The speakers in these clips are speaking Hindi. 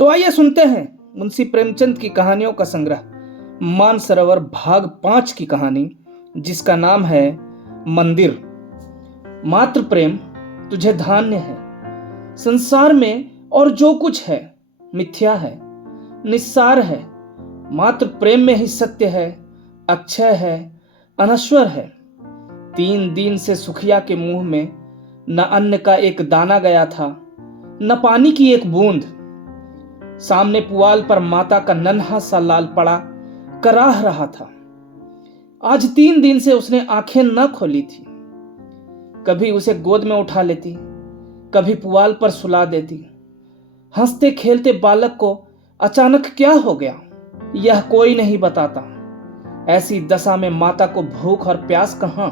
तो आइए सुनते हैं मुंशी प्रेमचंद की कहानियों का संग्रह मानसरोवर भाग 5 की कहानी, जिसका नाम है मंदिर। मात्र प्रेम तुझे धान्य है। संसार में और जो कुछ है मिथ्या है, निस्सार है। मात्र प्रेम में ही सत्य है, अक्षय है, अनश्वर है। 3 दिन से सुखिया के मुंह में न अन्न का एक दाना गया था, न पानी की एक बूंद। सामने पुआल पर माता का नन्हा सा लाल पड़ा कराह रहा था। आज 3 दिन से उसने आंखें न खोली थी। कभी उसे गोद में उठा लेती, कभी पुआल पर सुला देती। हंसते खेलते बालक को अचानक क्या हो गया, यह कोई नहीं बताता। ऐसी दशा में माता को भूख और प्यास कहां।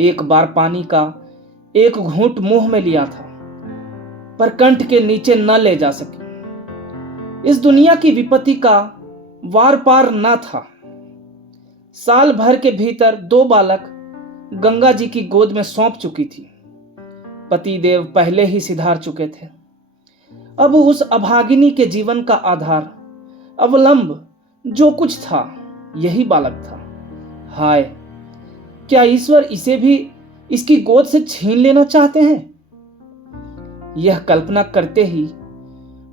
एक बार पानी का एक घूंट मुंह में लिया था, पर कंठ के नीचे न ले जा सकी। इस दुनिया की विपत्ति का वार पार न था। साल भर के भीतर 2 बालक गंगा जी की गोद में सौंप चुकी थी। पतिदेव पहले ही सिधार चुके थे। अब उस अभागिनी के जीवन का आधार, अवलंब जो कुछ था, यही बालक था। हाय, क्या ईश्वर इसे भी इसकी गोद से छीन लेना चाहते हैं? यह कल्पना करते ही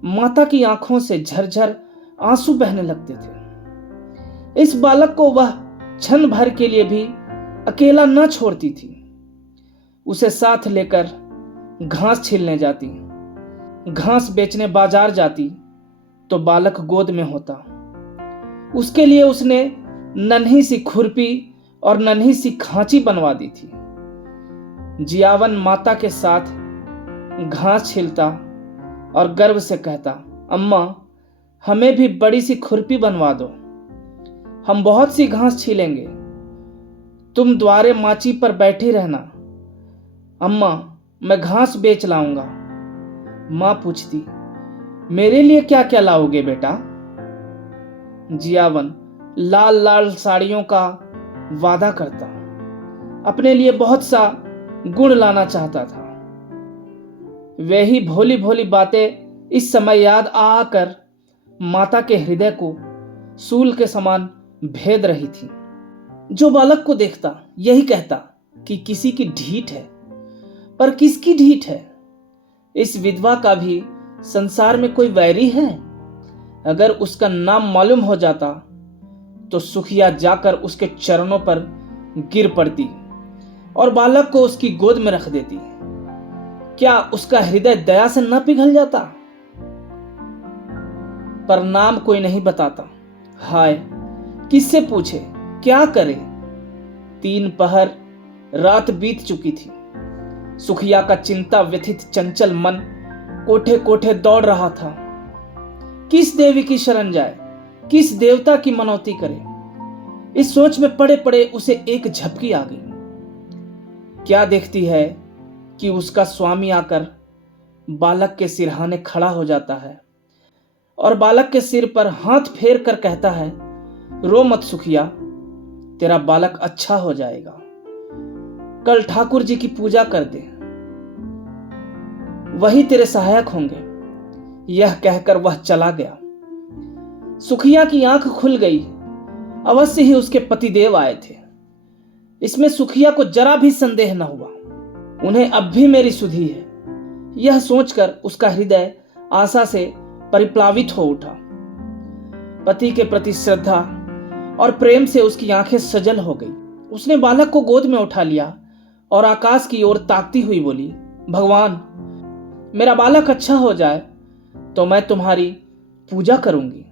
माता की आंखों से झरझर आंसू बहने लगते थे। इस बालक को वह क्षण भर के लिए भी अकेला न छोड़ती थी। उसे साथ लेकर घास छीलने जाती, घास बेचने बाजार जाती तो बालक गोद में होता। उसके लिए उसने नन्ही सी खुरपी और नन्ही सी खांची बनवा दी थी। जियावन माता के साथ घास छीलता और गर्व से कहता, अम्मा, हमें भी बड़ी सी खुरपी बनवा दो, हम बहुत सी घास छीलेंगे। तुम द्वारे माची पर बैठी रहना, अम्मा, मैं घास बेच लाऊंगा। मां पूछती, मेरे लिए क्या क्या लाओगे बेटा? जियावन लाल लाल साड़ियों का वादा करता, अपने लिए बहुत सा गुण लाना चाहता था। वे ही भोली भोली बातें इस समय याद आकर माता के हृदय को सूल के समान भेद रही थी। जो बालक को देखता यही कहता कि किसी की ढीठ है, पर किसकी ढीठ है? इस विधवा का भी संसार में कोई वैरी है? अगर उसका नाम मालूम हो जाता तो सुखिया जाकर उसके चरणों पर गिर पड़ती और बालक को उसकी गोद में रख देती। क्या उसका हृदय दया से न पिघल जाता? पर नाम कोई नहीं बताता। हाय, किससे पूछे, क्या करे? 3 पहर रात बीत चुकी थी। सुखिया का चिंता व्यथित चंचल मन कोठे कोठे दौड़ रहा था। किस देवी की शरण जाए, किस देवता की मनौती करे? इस सोच में पड़े पड़े उसे एक झपकी आ गई। क्या देखती है कि उसका स्वामी आकर बालक के सिरहाने खड़ा हो जाता है और बालक के सिर पर हाथ फेर कर कहता है, रो मत सुखिया, तेरा बालक अच्छा हो जाएगा। कल ठाकुर जी की पूजा कर दे, वही तेरे सहायक होंगे। यह कहकर वह चला गया। सुखिया की आंख खुल गई। अवश्य ही उसके पतिदेव आए थे, इसमें सुखिया को जरा भी संदेह न हुआ। उन्हें अब भी मेरी सुधि है, यह सोचकर उसका हृदय आशा से परिप्लावित हो उठा। पति के प्रति श्रद्धा और प्रेम से उसकी आंखें सजल हो गई। उसने बालक को गोद में उठा लिया और आकाश की ओर ताकती हुई बोली, भगवान, मेरा बालक अच्छा हो जाए तो मैं तुम्हारी पूजा करूंगी।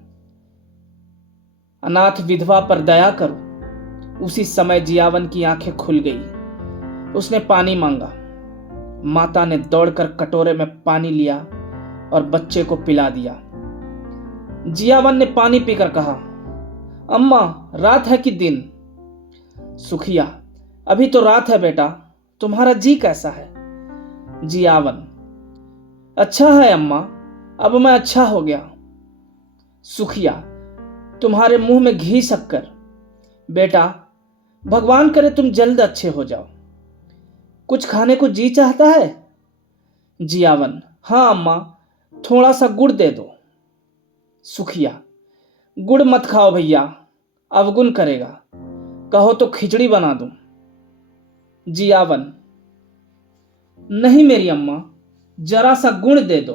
अनाथ विधवा पर दया करो। उसी समय जियावन की आंखें खुल गई। उसने पानी मांगा। माता ने दौड़कर कटोरे में पानी लिया और बच्चे को पिला दिया। जियावन ने पानी पीकर कहा, अम्मा, रात है कि दिन? सुखिया, अभी तो रात है बेटा, तुम्हारा जी कैसा है? जियावन, अच्छा है अम्मा, अब मैं अच्छा हो गया। सुखिया, तुम्हारे मुंह में घी शक्कर। बेटा, भगवान करे तुम जल्द अच्छे हो जाओ। कुछ खाने को जी चाहता है? जियावन, हाँ अम्मा, थोड़ा सा गुड़ दे दो। सुखिया, गुड़ मत खाओ भैया, अवगुण करेगा, कहो तो खिचड़ी बना दूं। जियावन, नहीं मेरी अम्मा, जरा सा गुड़ दे दो,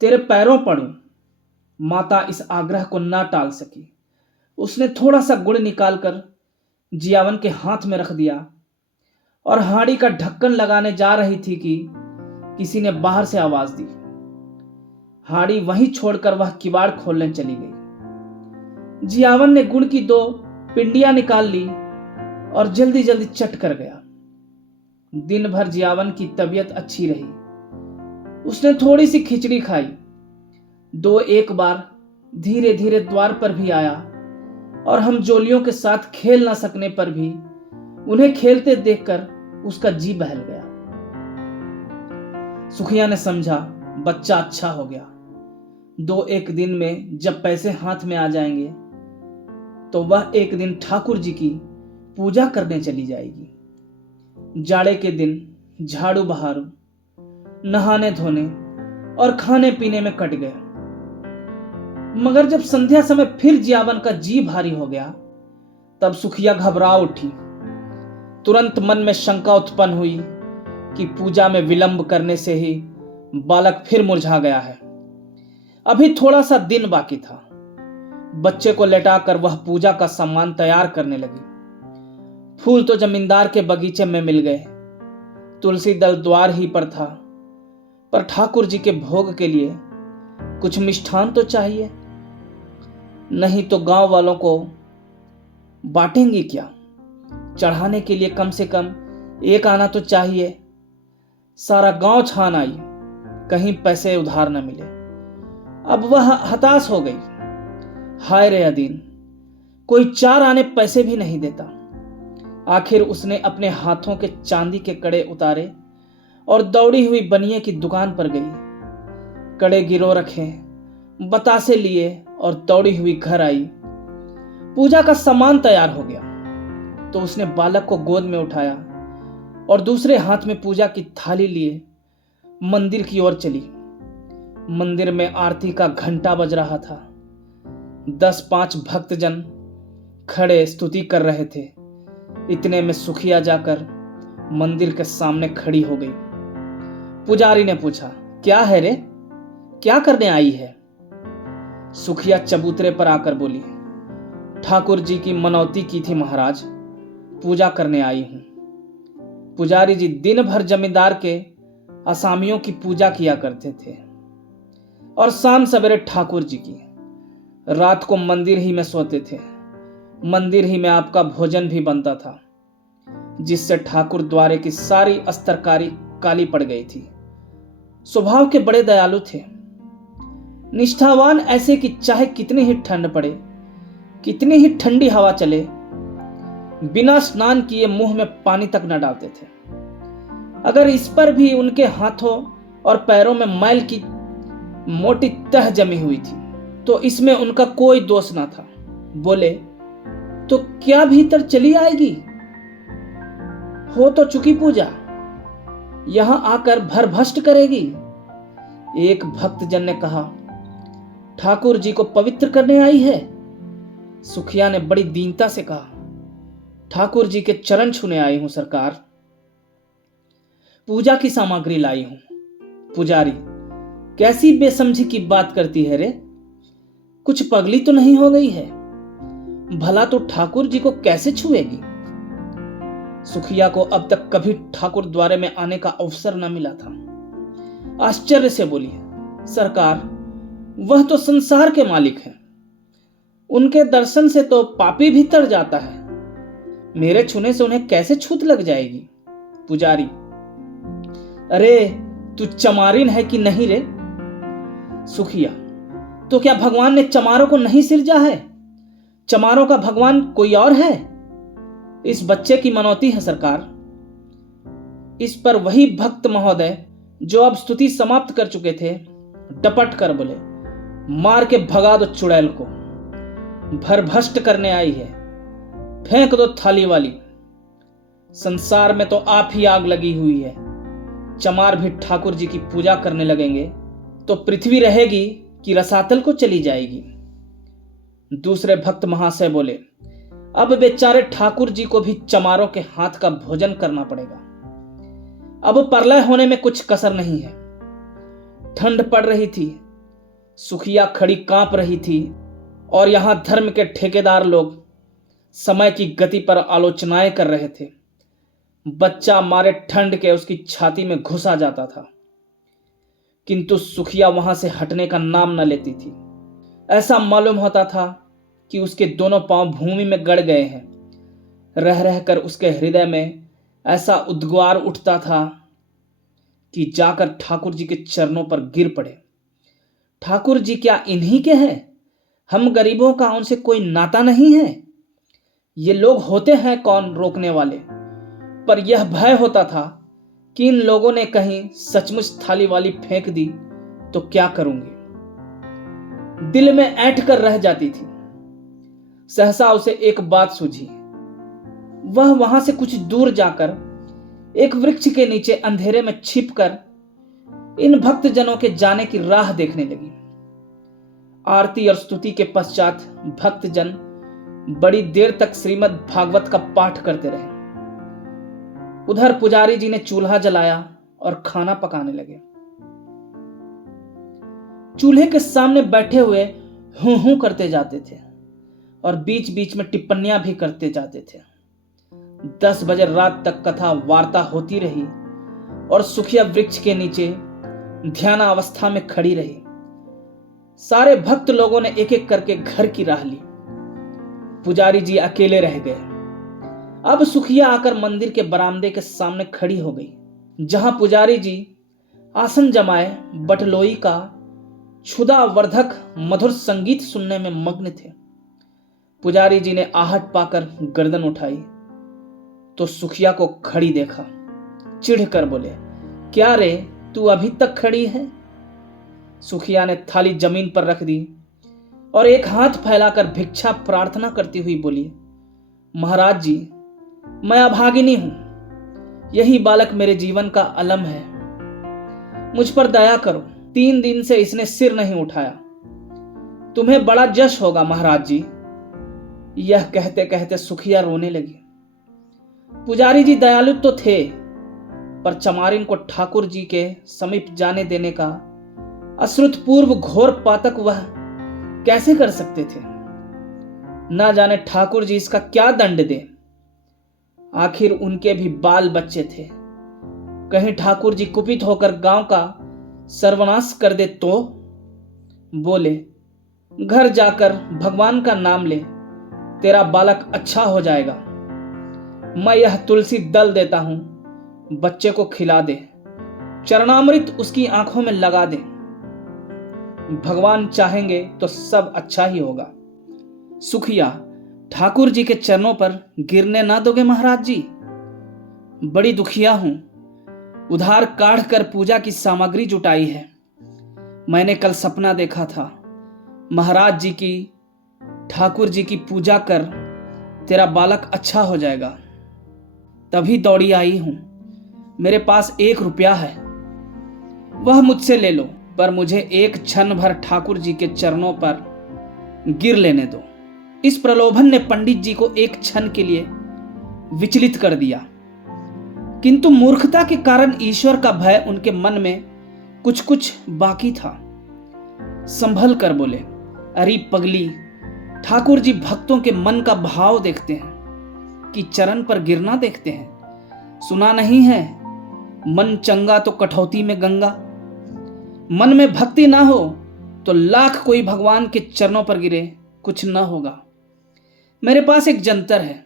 तेरे पैरों पड़ूं। माता इस आग्रह को ना टाल सकी। उसने थोड़ा सा गुड़ निकालकर जियावन के हाथ में रख दिया और हांडी का ढक्कन लगाने जा रही थी कि किसी ने बाहर से आवाज दी। हांडी वहीं छोड़कर वह किवाड़ खोलने चली गई। जियावन ने गुड़ की 2 पिंडियां निकाल ली और जल्दी जल्दी चट कर गया। दिन भर जियावन की तबीयत अच्छी रही। उसने थोड़ी सी खिचड़ी खाई। 2-1 बार धीरे धीरे द्वार पर भी आया और हम जोलियों के साथ खेल ना सकने पर भी उन्हें खेलते देखकर उसका जी बहल गया। सुखिया ने समझा बच्चा अच्छा हो गया। 2-1 दिन में जब पैसे हाथ में आ जाएंगे तो वह एक दिन ठाकुर जी की पूजा करने चली जाएगी। जाड़े के दिन झाड़ू बहारू, नहाने धोने और खाने पीने में कट गए। मगर जब संध्या समय फिर जियावन का जी भारी हो गया तब सुखिया घबरा उठी। तुरंत मन में शंका उत्पन्न हुई कि पूजा में विलंब करने से ही बालक फिर मुरझा गया है। अभी थोड़ा सा दिन बाकी था। बच्चे को लेटाकर वह पूजा का सामान तैयार करने लगी। फूल तो जमींदार के बगीचे में मिल गए। तुलसी दल द्वार ही पर था, पर ठाकुर जी के भोग के लिए कुछ मिष्ठान तो चाहिए, नहीं तो गांव वालों को बांटेंगे क्या। चढ़ाने के लिए कम से कम 1 आना तो चाहिए। सारा गांव छान आई, कहीं पैसे उधार न मिले। अब वह हताश हो गई। हाय रे अदीन, कोई 4 आने पैसे भी नहीं देता। आखिर उसने अपने हाथों के चांदी के कड़े उतारे और दौड़ी हुई बनिए की दुकान पर गई। कड़े गिरो रखे, बतासे लिए और दौड़ी हुई घर आई। पूजा का सामान तैयार हो गया तो उसने बालक को गोद में उठाया और दूसरे हाथ में पूजा की थाली लिए मंदिर की ओर चली। मंदिर में आरती का घंटा बज रहा था। 10-5 भक्तजन खड़े स्तुति कर रहे थे। इतने में सुखिया जाकर मंदिर के सामने खड़ी हो गई। पुजारी ने पूछा, क्या है रे, क्या करने आई है? सुखिया चबूतरे पर आकर बोली, ठाकुर जी की मनौती की थी महाराज, पूजा करने आई हूं। पुजारी जी दिन भर जमींदार के असामियों की पूजा किया करते थे और शाम सवेरे ठाकुर जी की। रात को मंदिर ही में सोते थे। मंदिर ही में आपका भोजन भी बनता था, जिससे ठाकुर द्वारे की सारी अस्तरकारी काली पड़ गई थी। स्वभाव के बड़े दयालु थे, निष्ठावान ऐसे कि चाहे कितनी ही ठंड पड़े, कितनी ही ठंडी हवा चले, बिना स्नान किए मुंह में पानी तक न डालते थे। अगर इस पर भी उनके हाथों और पैरों में मैल की मोटी तह जमी हुई थी तो इसमें उनका कोई दोष ना था। बोले, तो क्या भीतर चली आएगी? हो तो चुकी पूजा, यहां आकर भरभष्ट करेगी। एक भक्तजन ने कहा, ठाकुर जी को पवित्र करने आई है। सुखिया ने बड़ी दीनता से कहा, ठाकुर जी के चरण छूने आई हूं सरकार। पूजा की सामग्री लाई हूं। पुजारी, कैसी बेसमझी की बात करती है रे, कुछ पगली तो नहीं हो गई है? भला तो ठाकुर जी को कैसे छुएगी? सुखिया को अब तक कभी ठाकुर द्वारे में आने का अवसर न मिला था। आश्चर्य से बोली, सरकार, वह तो संसार के मालिक हैं, उनके दर्शन से तो पापी भी तर जाता है, मेरे छूने से उन्हें कैसे छूत लग जाएगी? पुजारी, अरे तू चमारिन है कि नहीं रे? सुखिया, तो क्या भगवान ने चमारों को नहीं सिरजा है? चमारों का भगवान कोई और है? इस बच्चे की मनौती है सरकार। इस पर वही भक्त महोदय जो अब स्तुति समाप्त कर चुके थे डपट कर बोले, मार के भगा दो चुड़ैल को, भरभष्ट करने आई है, फेंक दो थाली वाली। संसार में तो आप ही आग लगी हुई है। चमार भी ठाकुर जी की पूजा करने लगेंगे तो पृथ्वी रहेगी कि रसातल को चली जाएगी। दूसरे भक्त महाशय बोले, अब बेचारे ठाकुर जी को भी चमारों के हाथ का भोजन करना पड़ेगा। अब प्रलय होने में कुछ कसर नहीं है। ठंड पड़ रही थी, सुखिया खड़ी कांप रही थी और यहां धर्म के ठेकेदार लोग समय की गति पर आलोचनाएं कर रहे थे। बच्चा मारे ठंड के उसकी छाती में घुस आ जाता था, किंतु सुखिया वहां से हटने का नाम न लेती थी। ऐसा मालूम होता था कि उसके दोनों पांव भूमि में गड़ गए हैं। रह रहकर उसके हृदय में ऐसा उद्गार उठता था कि जाकर ठाकुर जी के चरणों पर गिर पड़े। ठाकुर जी क्या इन्हीं के हैं? हम गरीबों का उनसे कोई नाता नहीं है? ये लोग होते हैं कौन रोकने वाले? पर यह भय होता था कि इन लोगों ने कहीं सचमुच थाली वाली फेंक दी तो क्या करूंगी। दिल में ऐंठ कर रह जाती थी। सहसा उसे एक बात सूझी। वह वहां से कुछ दूर जाकर एक वृक्ष के नीचे अंधेरे में छिपकर इन भक्तजनों के जाने की राह देखने लगी। आरती और स्तुति के पश्चात भक्तजन बड़ी देर तक श्रीमद् भागवत का पाठ करते रहे। उधर पुजारी जी ने चूल्हा जलाया और खाना पकाने लगे। चूल्हे के सामने बैठे हुए हूं हूं करते जाते थे और बीच बीच में टिप्पणियां भी करते जाते थे। 10 बजे रात तक कथा वार्ता होती रही और सुखिया वृक्ष के नीचे ध्यानावस्था में खड़ी रही। सारे भक्त लोगों ने एक एक करके घर की राह ली। पुजारी जी अकेले रह गए। अब सुखिया आकर मंदिर के बरामदे के सामने खड़ी हो गई, जहां पुजारी जी आसन जमाए बटलोई का क्षुधावर्धक मधुर संगीत सुनने में मग्न थे। पुजारी जी ने आहट पाकर गर्दन उठाई तो सुखिया को खड़ी देखा। चिढ़ कर बोले, क्या रे, तू अभी तक खड़ी है? सुखिया ने थाली जमीन पर रख दी और एक हाथ फैलाकर भिक्षा प्रार्थना करती हुई बोली, महाराज जी, मैं अभागिनी हूं। यही बालक मेरे जीवन का अलम है। मुझ पर दया करो। 3 दिन से इसने सिर नहीं उठाया। तुम्हें बड़ा जश होगा महाराज जी। यह कहते कहते सुखिया रोने लगी। पुजारी जी दयालु तो थे, पर चमारिन को ठाकुर जी के समीप जाने देने का अश्रुतपूर्व घोर पातक वह कैसे कर सकते थे? ना जाने ठाकुर जी इसका क्या दंड दे। आखिर उनके भी बाल बच्चे थे। कहीं ठाकुर जी कुपित होकर गांव का सर्वनाश कर दे तो? बोले, घर जाकर भगवान का नाम ले, तेरा बालक अच्छा हो जाएगा। मैं यह तुलसी दल देता हूं, बच्चे को खिला दे, चरणामृत उसकी आंखों में लगा दे। भगवान चाहेंगे तो सब अच्छा ही होगा। सुखिया, ठाकुर जी के चरणों पर गिरने ना दोगे महाराज जी? बड़ी दुखिया हूं। उधार काढ़ कर पूजा की सामग्री जुटाई है। मैंने कल सपना देखा था, महाराज जी की, ठाकुर जी की पूजा कर, तेरा बालक अच्छा हो जाएगा। तभी दौड़ी आई हूं। मेरे पास 1 रुपया है, वह मुझसे ले लो, पर मुझे एक क्षण भर ठाकुर जी के चरणों पर गिर लेने दो। इस प्रलोभन ने पंडित जी को एक क्षण के लिए विचलित कर दिया, किंतु मूर्खता के कारण ईश्वर का भय उनके मन में कुछ कुछ बाकी था। संभल कर बोले, अरे पगली, ठाकुर जी भक्तों के मन का भाव देखते हैं कि चरण पर गिरना देखते हैं। सुना नहीं है, मन चंगा तो कठौती में गंगा। मन में भक्ति ना हो तो लाख कोई भगवान के चरणों पर गिरे, कुछ ना होगा। मेरे पास एक जंतर है,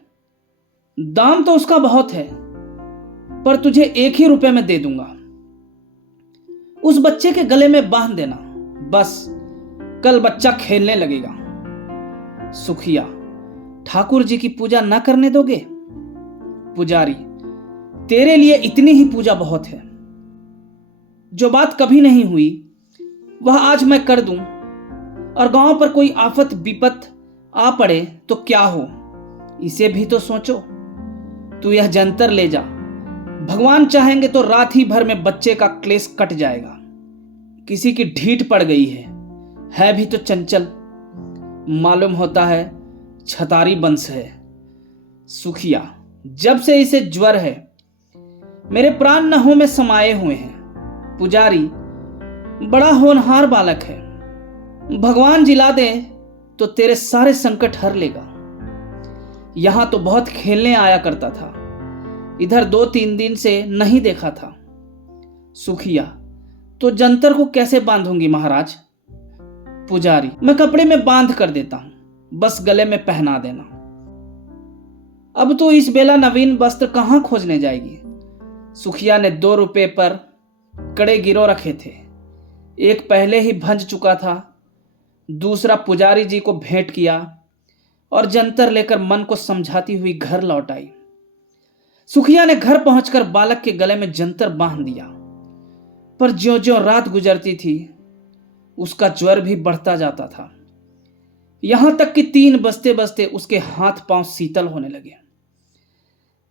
दाम तो उसका बहुत है, पर तुझे 1 ही रुपए में दे दूंगा। उस बच्चे के गले में बांध देना, बस कल बच्चा खेलने लगेगा। सुखिया, ठाकुर जी की पूजा ना करने दोगे? पुजारी, तेरे लिए इतनी ही पूजा बहुत है। जो बात कभी नहीं हुई वह आज मैं कर दूं, और गांव पर कोई आफत विपत आ पड़े तो क्या हो, इसे भी तो सोचो। तू यह जंतर ले जा, भगवान चाहेंगे तो रात ही भर में बच्चे का क्लेश कट जाएगा। किसी की ढीठ पड़ गई है भी तो चंचल, मालूम होता है छतारी वंश है। सुखिया, जब से इसे ज्वर है मेरे प्राण नहों में समाये हुए हैं। पुजारी, बड़ा होनहार बालक है, भगवान जिला दे तो तेरे सारे संकट हर लेगा। यहां तो बहुत खेलने आया करता था, इधर 2-3 दिन से नहीं देखा था। सुखिया, तो जंतर को कैसे बांधूंगी महाराज? पुजारी, मैं कपड़े में बांध कर देता हूं, बस गले में पहना देना। अब तो इस बेला नवीन वस्त्र कहां खोजने जाएगी? सुखिया ने 2 रुपए पर कड़े गिरो रखे थे, एक पहले ही भंज चुका था, दूसरा पुजारी जी को भेंट किया और जंतर लेकर मन को समझाती हुई घर लौट आई। सुखिया ने घर पहुंचकर बालक के गले में जंतर बांध दिया, पर ज्यों ज्यों रात गुजरती थी उसका ज्वर भी बढ़ता जाता था, यहां तक कि 3 बजते बजते उसके हाथ पांव शीतल होने लगे।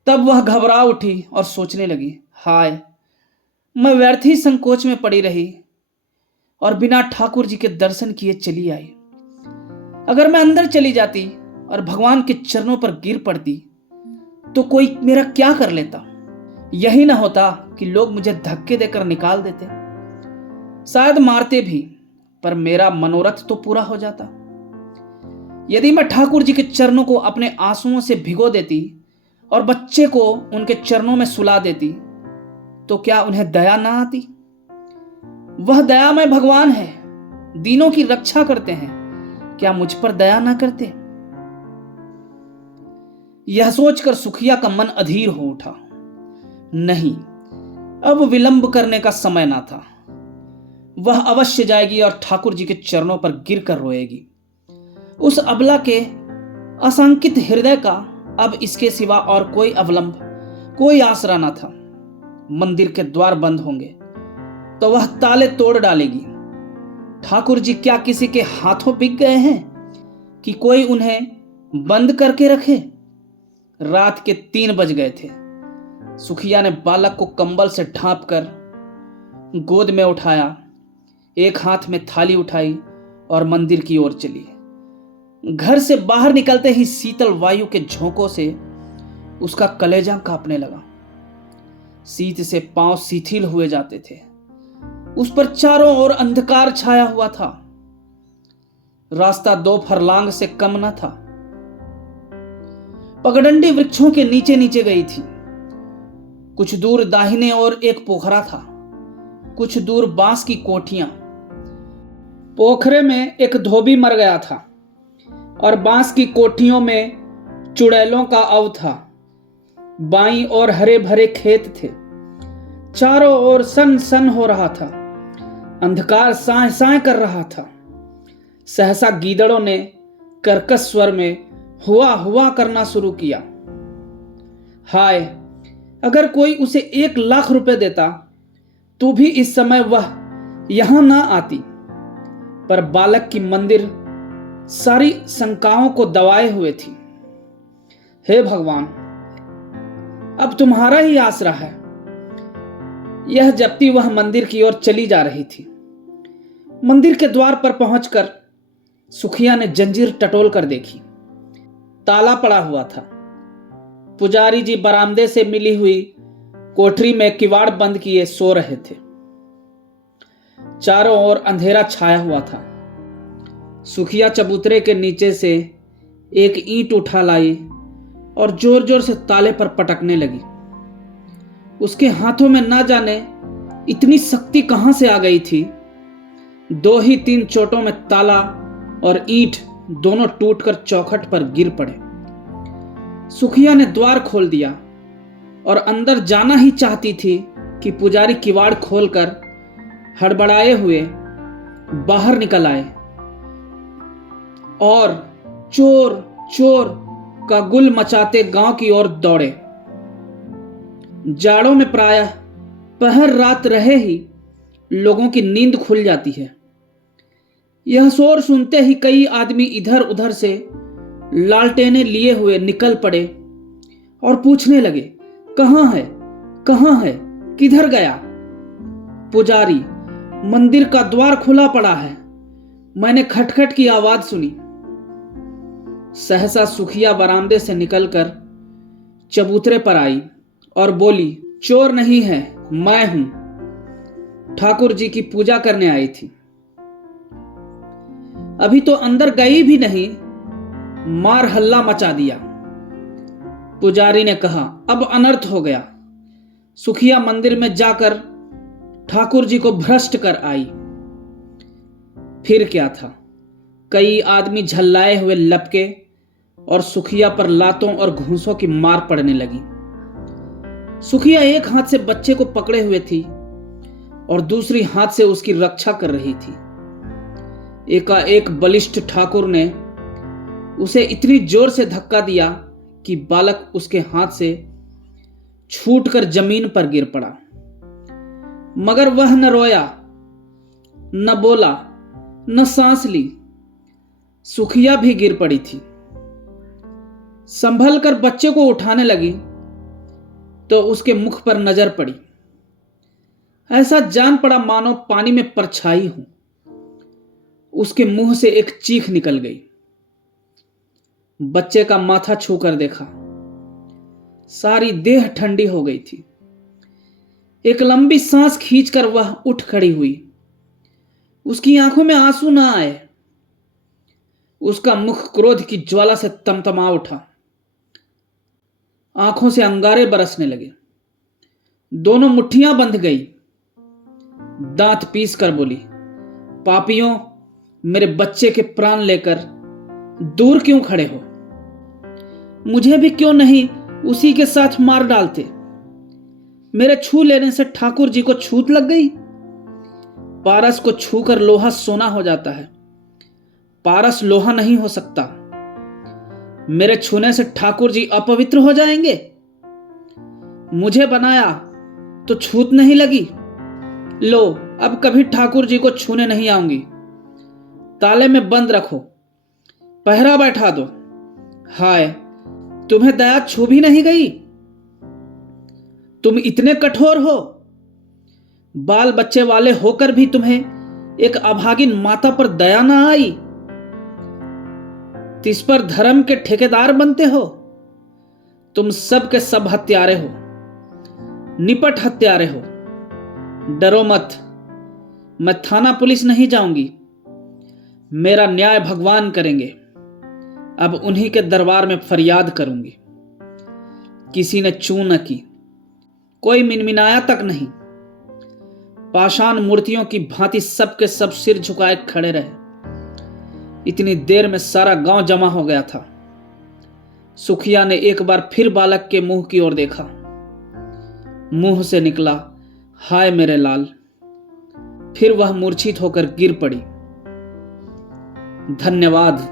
तब वह घबरा उठी और सोचने लगी, हाय, मैं व्यर्थ ही संकोच में पड़ी रही और बिना ठाकुर जी के दर्शन किए चली आई। अगर मैं अंदर चली जाती और भगवान के चरणों पर गिर पड़ती तो कोई मेरा क्या कर लेता? यही ना होता कि लोग मुझे धक्के देकर निकाल देते, शायद मारते भी, पर मेरा मनोरथ तो पूरा हो जाता। यदि मैं ठाकुर जी के चरणों को अपने आंसुओं से भिगो देती और बच्चे को उनके चरणों में सुला देती तो क्या उन्हें दया ना आती? वह दयामय भगवान है, दीनों की रक्षा करते हैं, क्या मुझ पर दया ना करते? यह सोचकर सुखिया का मन अधीर हो उठा। नहीं, अब विलंब करने का समय ना था। वह अवश्य जाएगी और ठाकुर जी के चरणों पर गिरकर रोएगी। उस अबला के आशंकित हृदय का अब इसके सिवा और कोई अवलंब, कोई आसरा ना था। मंदिर के द्वार बंद होंगे तो वह ताले तोड़ डालेगी। ठाकुर जी क्या किसी के हाथों बिक गए हैं कि कोई उन्हें बंद करके रखे? रात के 3 बज गए थे। सुखिया ने बालक को कंबल से ढांप कर गोद में उठाया, एक हाथ में थाली उठाई और मंदिर की ओर चली। घर से बाहर निकलते ही शीतल वायु के झोंकों से उसका कलेजा कांपने लगा। शीत से पांव शिथिल हुए जाते थे। उस पर चारों ओर अंधकार छाया हुआ था। रास्ता 2 फरलांग से कम न था। पगडंडी वृक्षों के नीचे नीचे गई थी। कुछ दूर दाहिने ओर एक पोखरा था, कुछ दूर बांस की कोठियां। पोखरे में एक धोबी मर गया था और बांस की कोठियों में चुड़ैलों का अव था। बाईं ओर हरे भरे खेत थे। चारों ओर सन सन हो रहा था। अंधकार साए साए कर रहा था। सहसा गीदड़ों ने कर्कश स्वर में हुआ हुआ करना शुरू किया। हाय, अगर कोई उसे 1 लाख रुपए देता तो भी इस समय वह यहां ना आती। पर बालक की मंदिर सारी शंकाओं को दबाए हुए थी। हे भगवान, अब तुम्हारा ही आसरा है। यह जपती वह मंदिर की ओर चली जा रही थी। मंदिर के द्वार पर पहुंचकर सुखिया ने जंजीर टटोल कर देखी। ताला पड़ा हुआ था। पुजारी जी बरामदे से मिली हुई कोठरी में किवाड़ बंद किए सो रहे थे। चारों ओर अंधेरा छाया हुआ था। सुखिया चबूतरे के नीचे से एक ईंट उठा लाई और जोर जोर से ताले पर पटकने लगी। उसके हाथों में ना जाने इतनी शक्ति कहां से आ गई थी। 2 ही 3 चोटों में ताला और ईंट दोनों टूटकर चौखट पर गिर पड़े। सुखिया ने द्वार खोल दिया और अंदर जाना ही चाहती थी कि पुजारी किवाड़ खोलकर हड़बड़ाए हुए बाहर निकल आए और चोर चोर का गुल मचाते गांव की ओर दौड़े। जाड़ों में प्रायः पहर रात रहे ही लोगों की नींद खुल जाती है। यह शोर सुनते ही कई आदमी इधर उधर से लालटेने लिए हुए निकल पड़े और पूछने लगे, कहां है, कहां है, किधर गया? पुजारी, मंदिर का द्वार खुला पड़ा है। मैंने खटखट की आवाज सुनी। सहसा सुखिया बरामदे से निकलकर चबूतरे पर आई और बोली, चोर नहीं है, मैं हूं। ठाकुर जी की पूजा करने आई थी। अभी तो अंदर गई भी नहीं, मार हल्ला मचा दिया। पुजारी ने कहा, अब अनर्थ हो गया। सुखिया मंदिर में जाकर ठाकुर जी को भ्रष्ट कर आई। फिर क्या था, कई आदमी झल्लाए हुए लपके और सुखिया पर लातों और घूंसों की मार पड़ने लगी। सुखिया एक हाथ से बच्चे को पकड़े हुए थी और दूसरी हाथ से उसकी रक्षा कर रही थी। एकाएक बलिष्ठ ठाकुर ने उसे इतनी जोर से धक्का दिया कि बालक उसके हाथ से छूटकर जमीन पर गिर पड़ा। मगर वह न रोया, न बोला, न सांस ली। सुखिया भी गिर पड़ी थी। संभल कर बच्चे को उठाने लगी तो उसके मुख पर नजर पड़ी। ऐसा जान पड़ा मानो पानी में परछाई हो। उसके मुंह से एक चीख निकल गई। बच्चे का माथा छूकर देखा, सारी देह ठंडी हो गई थी। एक लंबी सांस खींचकर वह उठ खड़ी हुई। उसकी आंखों में आंसू ना आए। उसका मुख क्रोध की ज्वाला से तमतमा उठा। आंखों से अंगारे बरसने लगे। दोनों मुट्ठियां बंध गई। दांत पीस कर बोली, पापियों, मेरे बच्चे के प्राण लेकर दूर क्यों खड़े हो? मुझे भी क्यों नहीं उसी के साथ मार डालते? मेरे छू लेने से ठाकुर जी को छूत लग गई। पारस को छूकर लोहा सोना हो जाता है, पारस लोहा नहीं हो सकता। मेरे छूने से ठाकुर जी अपवित्र हो जाएंगे। मुझे बनाया तो छूत नहीं लगी। लो, अब कभी ठाकुर जी को छूने नहीं आऊंगी। ताले में बंद रखो, पहरा बैठा दो। हाय, तुम्हें दया छू भी नहीं गई? तुम इतने कठोर हो? बाल बच्चे वाले होकर भी तुम्हें एक अभागिन माता पर दया ना आई? तिस पर धर्म के ठेकेदार बनते हो? तुम सब के सब हत्यारे हो, निपट हत्यारे हो। डरो मत, मैं थाना पुलिस नहीं जाऊंगी। मेरा न्याय भगवान करेंगे। अब उन्हीं के दरबार में फरियाद करूंगी। किसी ने चू न की, कोई मिनमिनाया तक नहीं। पाषाण मूर्तियों की भांति सबके सब सिर झुकाए खड़े रहे। इतनी देर में सारा गांव जमा हो गया था। सुखिया ने एक बार फिर बालक के मुंह की ओर देखा। मुंह से निकला, हाय मेरे लाल। फिर वह मूर्छित होकर गिर पड़ी। धन्यवाद।